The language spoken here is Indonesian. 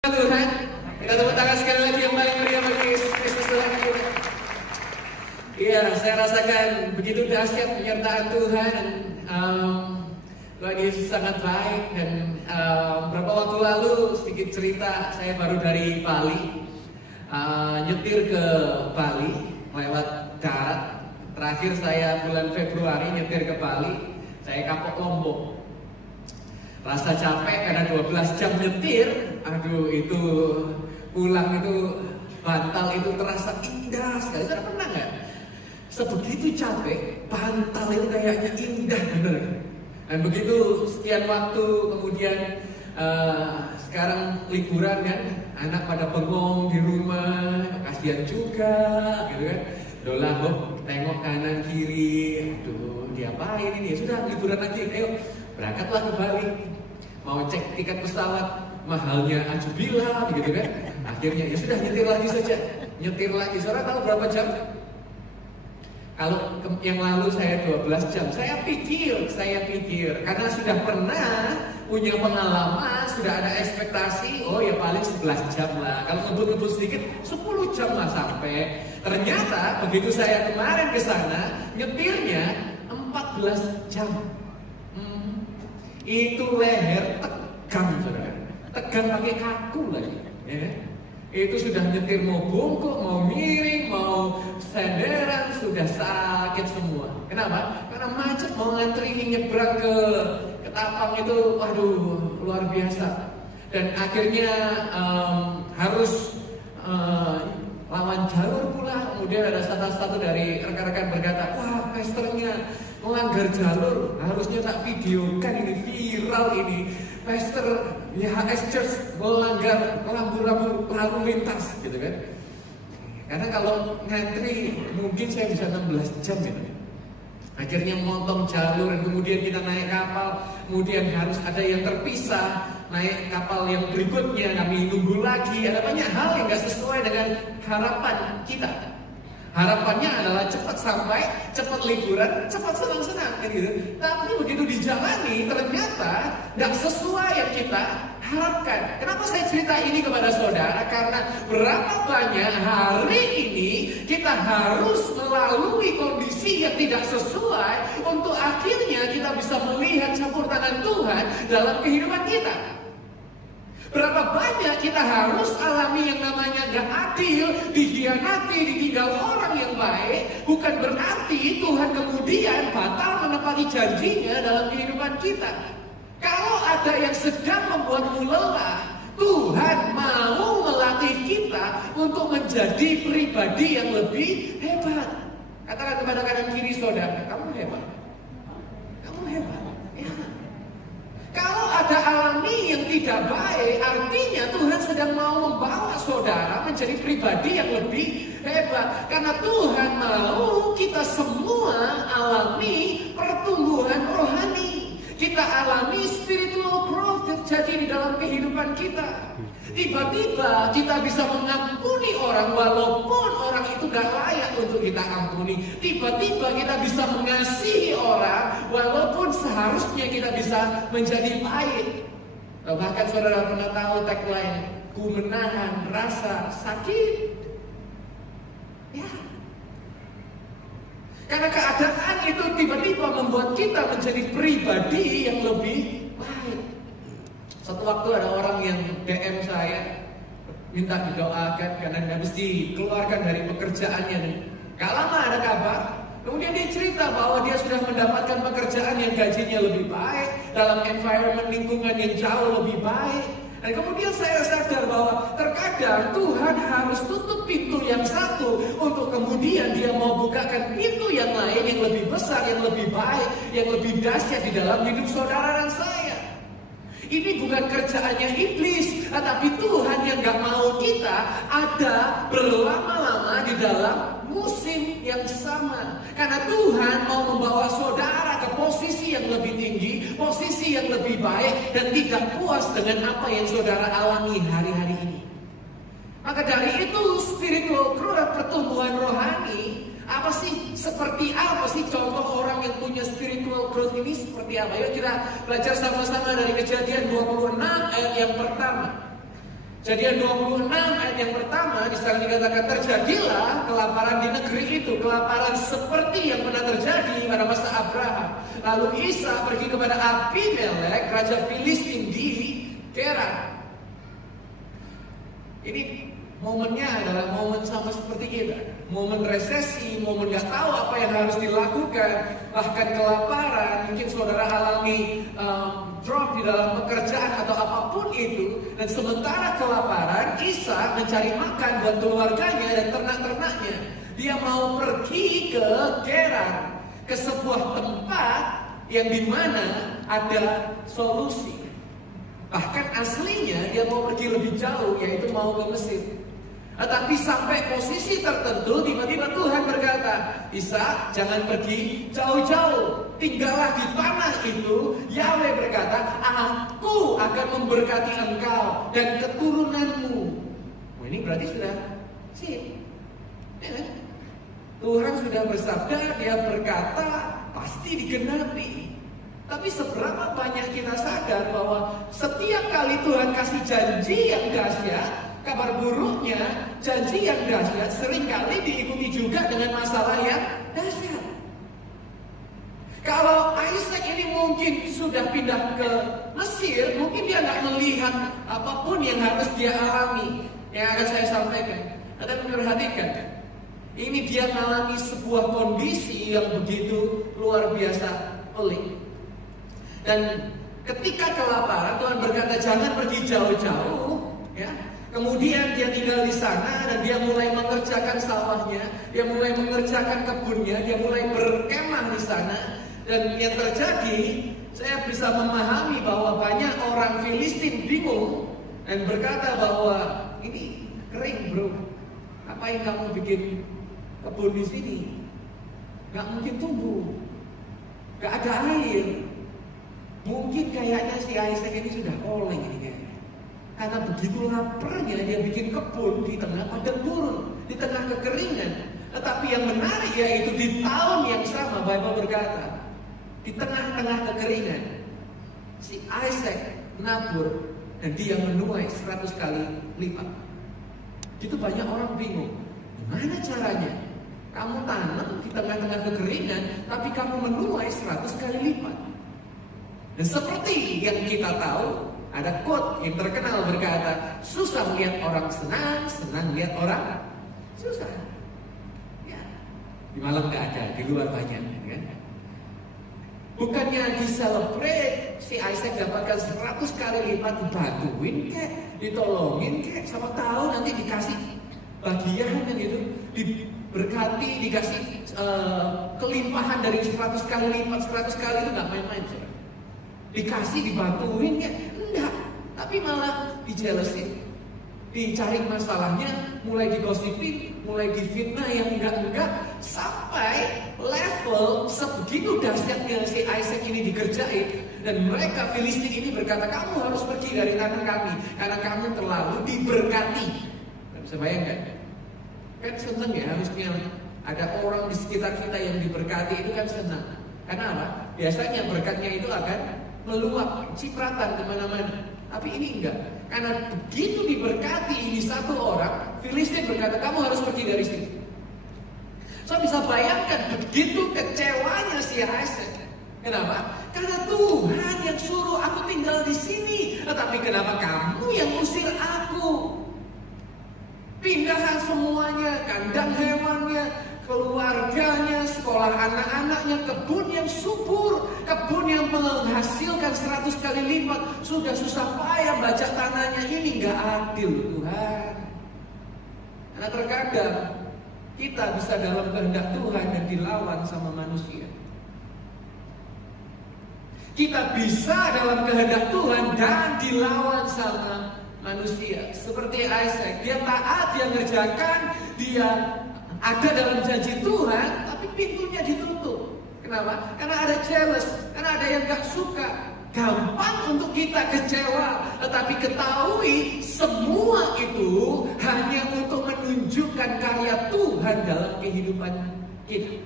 Tuhan, kita tepuk tangan sekali lagi yang paling meriah bagi Kristus Tuhan kita. Iya, saya rasakan begitu dahsyat penyertaan Tuhan dan lagi sangat baik. Dan beberapa waktu lalu sedikit cerita, saya baru dari Bali, nyetir ke Bali lewat darat. Terakhir saya bulan Februari nyetir ke Bali, saya kapok Lombok. Rasa capek karena 12 jam nyetir. Aduh, itu pulang itu bantal itu terasa indah sekali. Saudara pernah nggak? Sebegitu capek, bantal itu kayaknya indah bener. Dan begitu sekian waktu kemudian sekarang liburan kan, anak pada bengong di rumah, kasihan juga, gitu kan. Dolah, tengok kanan kiri, aduh diapain ini? Sudah liburan lagi, ayo berangkatlah ke Bali. Mau cek tiket pesawat, mahalnya ajubillah, gitu kan. Akhirnya ya sudah nyetir lagi saja, nyetir lagi. Saudara tahu berapa jam? Kalau yang lalu saya 12 jam, saya pikir karena sudah pernah punya pengalaman, sudah ada ekspektasi, oh ya paling 11 jam lah. Kalau ngebut-ngebut sedikit, 10 jam lah sampai. Ternyata begitu saya kemarin ke sana, nyetirnya 14 jam. Itu leher tegang, saudara. Tegang pakai kaku lagi, ya. Itu sudah nyetir mau bungkuk, mau miring, mau senderan, sudah sakit semua. Kenapa? Karena macet, mau ngantri nyebrang ke Ketapang itu, waduh, luar biasa. Dan akhirnya harus lawan jalur pula. Kemudian ada satu dari rekan-rekan berkata, wah, pesternya melanggar jalur, harusnya tak videokan ini, viral ini. Pastor YHS Church melanggar lampu lalu lintas, gitu kan. Karena kalau ngantri mungkin saya bisa 16 jam gitu. Akhirnya motong jalur dan kemudian kita naik kapal, kemudian harus ada yang terpisah, naik kapal yang berikutnya, kami nunggu lagi. Ada banyak hal yang gak sesuai dengan harapan kita. Harapannya adalah cepat sampai, cepat liburan, cepat senang-senang gitu. Tapi begitu dijalani ternyata tidak sesuai yang kita harapkan. Kenapa saya cerita ini kepada saudara? Karena berapa banyak hari ini kita harus melalui kondisi yang tidak sesuai untuk akhirnya kita bisa melihat campur tangan Tuhan dalam kehidupan kita. Berapa banyak kita harus alami yang namanya gak adil, dikhianati, ditinggal orang yang baik. Bukan berarti Tuhan kemudian batal menepati janjinya dalam kehidupan kita. Kalau ada yang sedang membuatmu lelah, Tuhan mau melatih kita untuk menjadi pribadi yang lebih hebat. Katakan kepada kanan kiri saudara, kamu hebat. Kamu hebat. Ya. Kalau ada alami yang tidak baik, artinya Tuhan sedang mau membawa saudara menjadi pribadi yang lebih hebat. Karena Tuhan mau kita semua alami pertumbuhan rohani. Kita alami spiritual growth terjadi di dalam kehidupan kita. Tiba-tiba kita bisa mengampuni orang walaupun orang itu gak layak untuk kita ampuni. Tiba-tiba kita bisa mengasihi orang walaupun seharusnya kita bisa menjadi baik. Bahkan saudara pernah tahu tagline, ku menahan rasa sakit. Ya. Karena keadaan itu tiba-tiba membuat kita menjadi pribadi yang lebih baik. Satu waktu ada orang yang DM saya, minta didoakan karena habis dikeluarkan dari pekerjaannya. Gak lama ada kabar, kemudian dia cerita bahwa dia sudah mendapatkan pekerjaan yang gajinya lebih baik, dalam environment lingkungan yang jauh lebih baik. Dan kemudian saya sadar bahwa terkadang Tuhan harus tutup pintu yang satu untuk kemudian dia mau bukakan pintu yang lain yang lebih besar, yang lebih baik, yang lebih dahsyat di dalam hidup saudara dan saya. Ini bukan kerjaannya iblis, tetapi Tuhan yang gak mau kita ada berlama-lama di dalam musim yang sama. Karena Tuhan mau membawa saudara ke posisi yang lebih tinggi, posisi yang lebih baik, dan tidak puas dengan apa yang saudara alami hari-hari ini. Maka dari itu spiritual growth, pertumbuhan rohani, apa sih? Seperti apa sih contoh orang yang punya spiritual growth ini seperti apa? Yuk kita belajar sama-sama dari Kejadian 26 ayat yang pertama. Kejadian 26 ayat yang pertama di sana dikatakan terjadilah kelaparan di negeri itu, kelaparan seperti yang pernah terjadi pada masa Abraham. Lalu Isa pergi kepada Abimelek, raja Filistin di Gerar. Ini momennya adalah momen sama seperti kita, momen resesi, momen gak tahu apa yang harus dilakukan, bahkan kelaparan. Mungkin saudara alami drop di dalam pekerjaan atau apapun itu, dan sementara kelaparan, Isa mencari makan buat keluarganya dan ternak-ternaknya. Dia mau pergi ke Gerar, ke sebuah tempat yang dimana ada solusi. Bahkan aslinya dia mau pergi lebih jauh, yaitu mau ke Mesir. Tetapi sampai posisi tertentu, tiba-tiba Tuhan berkata, Isa, jangan pergi jauh-jauh, tinggallah di tanah itu. Yahweh berkata, aku akan memberkati engkau dan keturunanmu. Oh, ini berarti sudah sip, ya kan? Tuhan sudah bersabda, dia berkata, pasti digenapi. Tapi seberapa banyak kita sadar bahwa setiap kali Tuhan kasih janji yang dahsyat, kabar buruknya, janji yang dahsyat seringkali diikuti juga dengan masalah yang dahsyat. Kalau Isaac ini mungkin sudah pindah ke Mesir, mungkin dia nggak melihat apapun yang harus dia alami. Yang akan saya sampaikan, Anda memperhatikan, ini dia mengalami sebuah kondisi yang begitu luar biasa pelik. Dan ketika kelaparan, Tuhan berkata jangan pergi jauh-jauh, ya. Kemudian dia tinggal di sana dan dia mulai mengerjakan sawahnya, dia mulai mengerjakan kebunnya, dia mulai berkemah di sana. Dan yang terjadi, saya bisa memahami bahwa banyak orang Filistin bingung dan berkata bahwa ini kering bro, ngapain kamu bikin kebun di sini? Gak mungkin tumbuh, gak ada air. Mungkin kayaknya si Isaac ini sudah oleng ini kayaknya. Karena begitu laparnya dia bikin kebun di tengah padang gurun, di tengah kekeringan. Tetapi yang menarik yaitu di tahun yang sama Bible berkata, di tengah-tengah kekeringan, si Isaac nabur dan dia menuai 100 kali lipat. Itu banyak orang bingung, gimana caranya? Kamu tanam di tengah-tengah kekeringan, tapi kamu menuai 100 kali lipat. Dan seperti yang kita tahu, ada quote yang terkenal berkata, susah melihat orang senang, senang melihat orang susah. Ya, di malam gak ada, di luar banyak, kan? Bukannya di-celebrate, si Isaac dapatkan 100 kali lipat, dibantuin kek, ditolongin kek, sama tahu nanti dikasih bagian kan gitu, diberkati, dikasih kelimpahan dari 100 kali lipat, 100 kali itu gak main-main. Dikasih, dibantuin ya, enggak. Tapi malah dijelesin, dicari masalahnya, mulai digosipin, mulai difitnah yang enggak-enggak, sampai level sebegitu dahsyatnya si Isaac ini dikerjain. Dan mereka Filistin ini berkata, kamu harus pergi dari tanah kami karena kamu terlalu diberkati. Bisa bayangkan? Kan seneng ya, harusnya ada orang di sekitar kita yang diberkati, itu kan senang. Karena apa? Biasanya berkatnya itu akan meluap, cipratan kemana-mana. Tapi ini enggak. Karena begitu diberkati ini satu orang, Filistin berkata, kamu harus pergi dari sini. So bisa bayangkan begitu kecewanya si Isaac. Kenapa? Karena Tuhan yang suruh aku tinggal di sini. Tetapi kenapa kamu yang usir aku? Pindahkan semuanya, kandang hewannya, keluarganya, sekolah anak-anaknya, kebun yang subur, kebun yang menghasilkan 100 kali lipat, sudah susah payah bajak tanahnya. Ini gak adil Tuhan. Karena terkadang kita bisa dalam kehendak Tuhan dan dilawan sama manusia. Kita bisa dalam kehendak Tuhan dan dilawan sama manusia. Seperti Isaac, dia taat, dia ngerjakan, dia ada dalam janji Tuhan, tapi pintunya ditutup. Kenapa? Karena ada jealous, karena ada yang gak suka. Gampang untuk kita kecewa, tetapi ketahui semua itu hanya untuk menunjukkan karya Tuhan dalam kehidupan kita.